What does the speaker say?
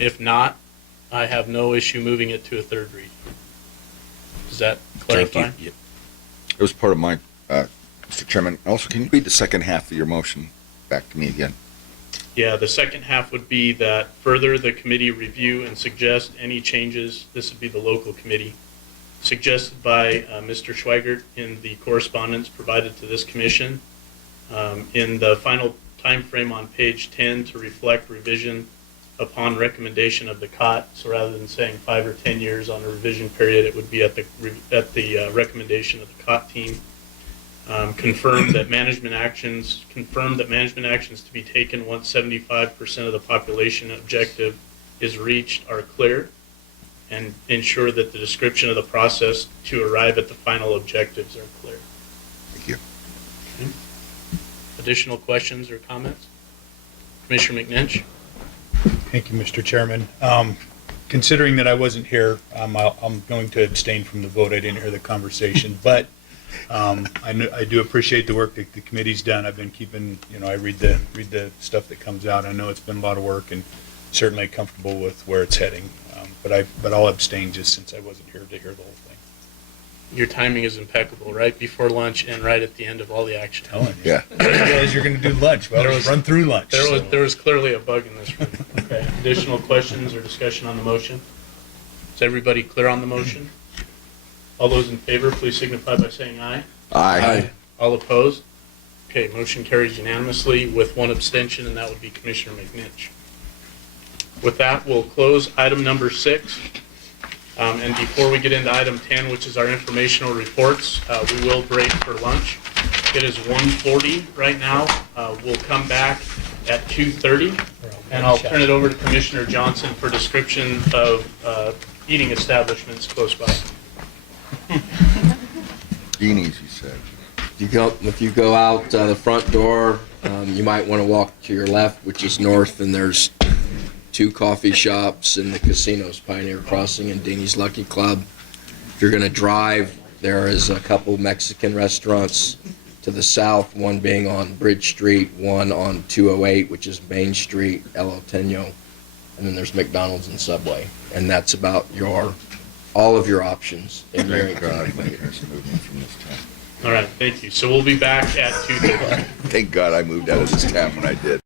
If not, I have no issue moving it to a third reading. Does that clarify? Thank you. Yep. It was part of mine, Mr. Chairman. Also, can you read the second half of your motion back to me again? Yeah, the second half would be that further the committee review and suggest any changes, this would be the local committee, suggested by Mr. Schweigert in the correspondence provided to this commission in the final time frame on page 10 to reflect revision upon recommendation of the COT. So rather than saying 5 or 10 years on a revision period, it would be at the recommendation of the COT team. Confirm that management actions to be taken once 75% of the population objective is reached are clear, and ensure that the description of the process to arrive at the final objectives are clear. Thank you. Okay. Additional questions or comments? Commissioner McNinch? Thank you, Mr. Chairman. Considering that I wasn't here, I'm going to abstain from the vote. I didn't hear the conversation, but I do appreciate the work that the committee's done. I've been keeping, I read the stuff that comes out. I know it's been a lot of work, and certainly comfortable with where it's heading. But I'll abstain just since I wasn't here to hear the whole thing. Your timing is impeccable, right before lunch and right at the end of all the action. Yeah. I didn't realize you're going to do lunch. Well, run through lunch. There was clearly a bug in this room. Okay. Additional questions or discussion on the motion? Is everybody clear on the motion? All those in favor, please signify by saying aye. Aye. All opposed? Okay, motion carries unanimously with one abstention, and that would be Commissioner McNinch. With that, we'll close item number 6. And before we get into item 10, which is our informational reports, we will break for lunch. It is 1:40 right now. We'll come back at 2:30, and I'll turn it over to Commissioner Johnson for description of eating establishments close by. Beanies, he said. If you go out the front door, you might want to walk to your left, which is north, and there's 2 coffee shops and the casinos, Pioneer Crossing and Deanie's Lucky Club. If you're going to drive, there is a couple Mexican restaurants to the south, one being on Bridge Street, one on 208, which is Main Street, El Oteño, and then there's McDonald's and Subway. And that's about all of your options in Thank God, Yerington. I think there's movement from this town. All right, thank you. So we'll be back at 2:30. Thank God I moved out of this town when I did.